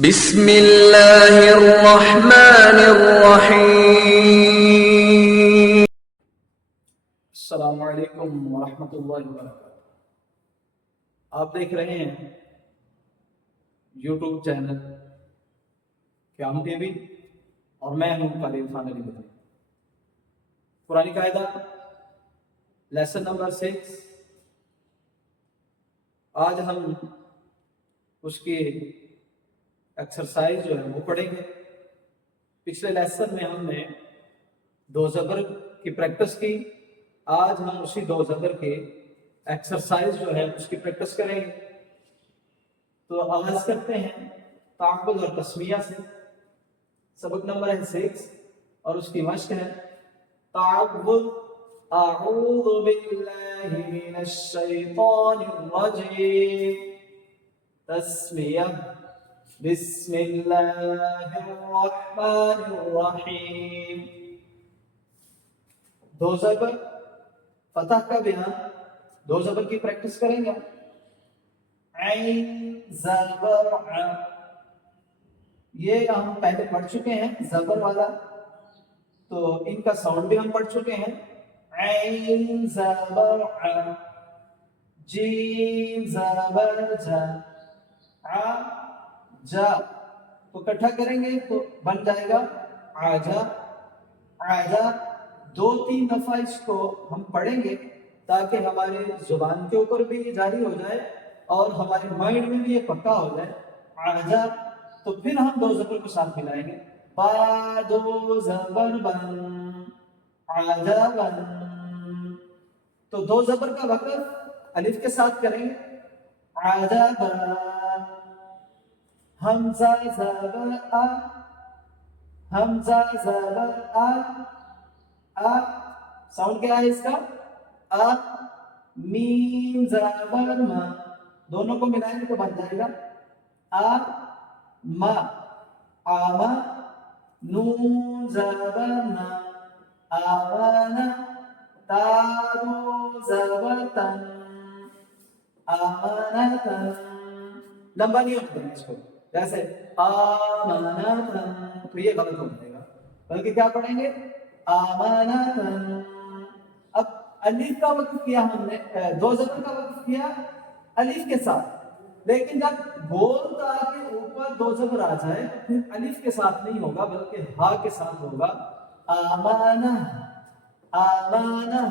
बिस्मिल्लाहिर्रहमानिर्रहीम। अस्सलामु अलैकुम वरहमतुल्लाहि वबरकातुहू। आप देख रहे हैं यूट्यूब चैनल क्याम टीवी और मैं हूं कारी खान अली मदनी। पुरानी कायदा लेसन नंबर 6, आज हम उसकी एक्सरसाइज जो है वो पढ़ेंगे। पिछले लेसन में हमने दो ज़बर की प्रैक्टिस की, आज हम उसी दो ज़बर की एक्सरसाइज जो है उसकी प्रैक्टिस करेंगे। तो आगाज करते हैं ताक़ुल और तस्मिया से। सबक नंबर है 6 और उसकी मश्क है ताक़ुल। अऊज़ु बिल्लाहि मिनश शैतानिर रजीम। तस्मिया बिस्मिल्लाहिर्रहमानिर्रहीम। दो ज़बर फतह का बिना दो ज़बर की प्रैक्टिस करेंगे। ऐन ज़बर अ, ये हम पहले पढ़ चुके हैं ज़बर वाला, तो इनका साउंड भी हम पढ़ चुके हैं। ऐन ज़बर अ, जीम ज़बर झ, आ जा, तो इकट्ठा करेंगे तो बन जाएगा आजा आजा। 2-3 दफा इसको हम पढ़ेंगे ताकि हमारे जुबान के ऊपर भी ये जारी हो जाए और हमारे माइंड में भी ये पक्का हो जाए आजा। तो फिर हम दो ज़बर को साथ मिलाएंगे। बा दो ज़बर बन, आजा बन। तो दो ज़बर का वक़्फ़ अलिफ के साथ करेंगे। आजा बन, हमजा ज़बर आ, हमजा ज़बर आ, साउंड क्या है इसका आ। मीम ज़बर मा, दोनों को मिलाएंगे तो बन जाएगा आ मा, आमा। नून ज़बर ना, आवाना। तारो ज़बर तन, आमानतन। लंबा नहीं होता है इसको, जैसे आमानतन तो ये गलत हो जाएगा, बल्कि क्या पढ़ेंगे आमानतन। अब अलिफ का वक्फ किया हमने, दो ज़बर का वक्फ किया अलिफ के साथ, लेकिन जब बोलता के ऊपर दो ज़बर आ जाए तो फिर अलिफ के साथ नहीं होगा बल्कि हा के साथ होगा। आमाना आमाना।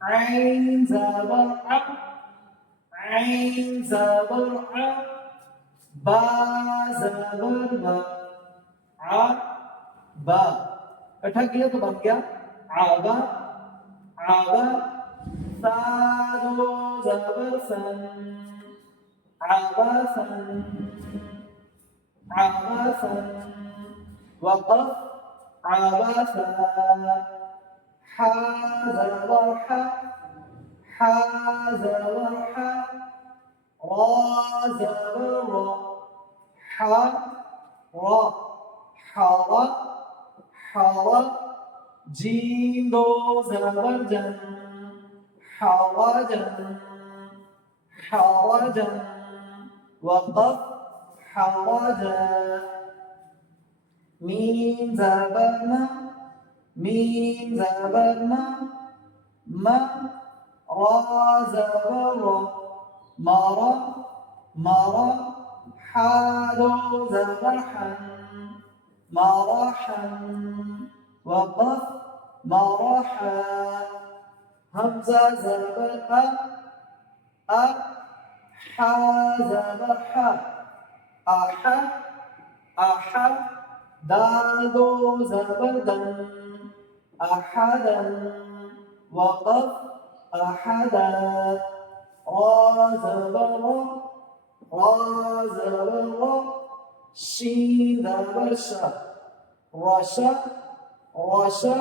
ऐन ज़बर अ, ऐन ज़बर अ, बा ज़बर बा, आ बा। इकट्ठा किया तो बन गया आबा आबा। सा दो ज़बर सन, आबासन आबासन। वक़फ़ आबासा। हा ज़बर हा, हा ज़बर हा। रा ज़बर रा, हा रा, हरा हरा। जीम दो ज़बर जन, हवाजन हवाजन। वक़फ़ हवाजा। मीम ज़बर मा, मीम ज़बर मा, मा। रा ज़बर रा, मरा मरा। हा दो ज़बर हन, मरहन। वक़फ़ मरहा। हमज़ा ज़बर अ, अ। हा ज़बर हा, आहा आहा। दाल दो ज़बर दन, अहदन। वक़फ़ अहदा। रा ज़बर रा, रा ज़बर रा। शीन ज़बर शा, रशा रशा।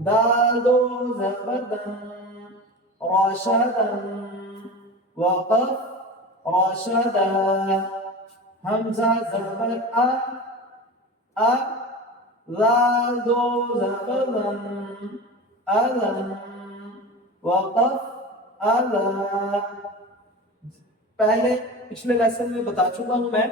दाल दो ज़बर दन, रशदन। वक़फ़ रशदा। हमज़ा ज़बर अ, अ। लाल दो ज़बर लन, अलन। वक़फ़ अला। पहले पिछले लेसन में बता चुका हूं मैं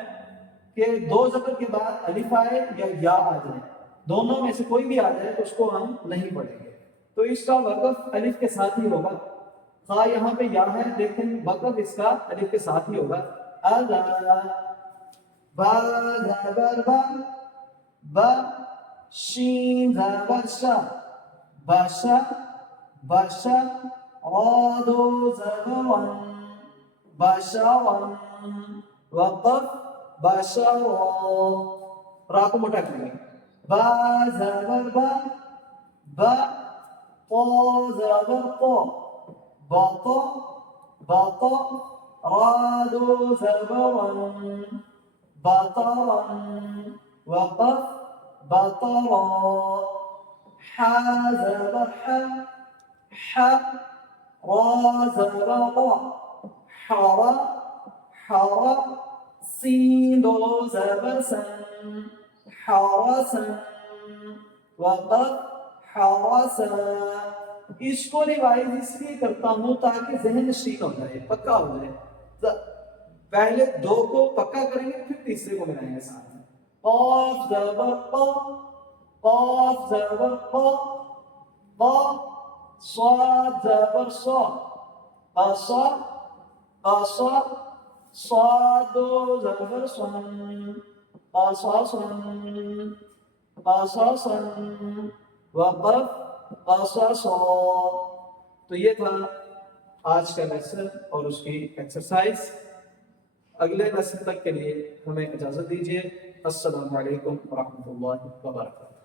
कि दो ज़बर के बाद अलिफ आए या आ जाए, दोनों में से कोई भी आ जाए तो उसको हम नहीं पढ़ेंगे। तो इसका वक़्फ़ अलिफ के साथ ही होगा। हाँ यहाँ पे या है लेकिन वक़्फ़ इसका अलिफ के साथ ही होगा। अला बा ज़बर बा, बा शीन ज़बर शा, बाशा बाशा, औदो ज़बर वन, बाशावन, वक़्फ़ बाशरा, रा को मोटा करेंगे। बा ज़बर बा, बा क़ा ज़बर क़ा, बाक़ा बाक़ा, रा दो ज़बरन, बतरन, वक़्फ़ बतरा, हा ज़बर हा, हा, रा ज़बर रा, हरा हरा, सीन दो ज़बर सन, हरसन, वक़्फ़ हरसा। इसको रिवाइज इसलिए करता हूं ताकि जहन नशीन हो जाए, पक्का हो जाए। पहले दो को पक्का करेंगे फिर तीसरे को मिलाएंगे साथ में। क़ाफ ज़बर क़ा, क़ाफ ज़बर क़ा, क़ा, स्वाद ज़बर सा, क़सा क़सा, स्वाद ज़बर सन, क़ससन क़ससन, वक़्फ़ क़ससा। तो ये था आज का लेसन और उसकी एक्सरसाइज। अगले लेसन तक के लिए हमें इजाज़त दीजिए। अस्सलामु अलैकुम व रहमतुल्लाहि व बरकातहू।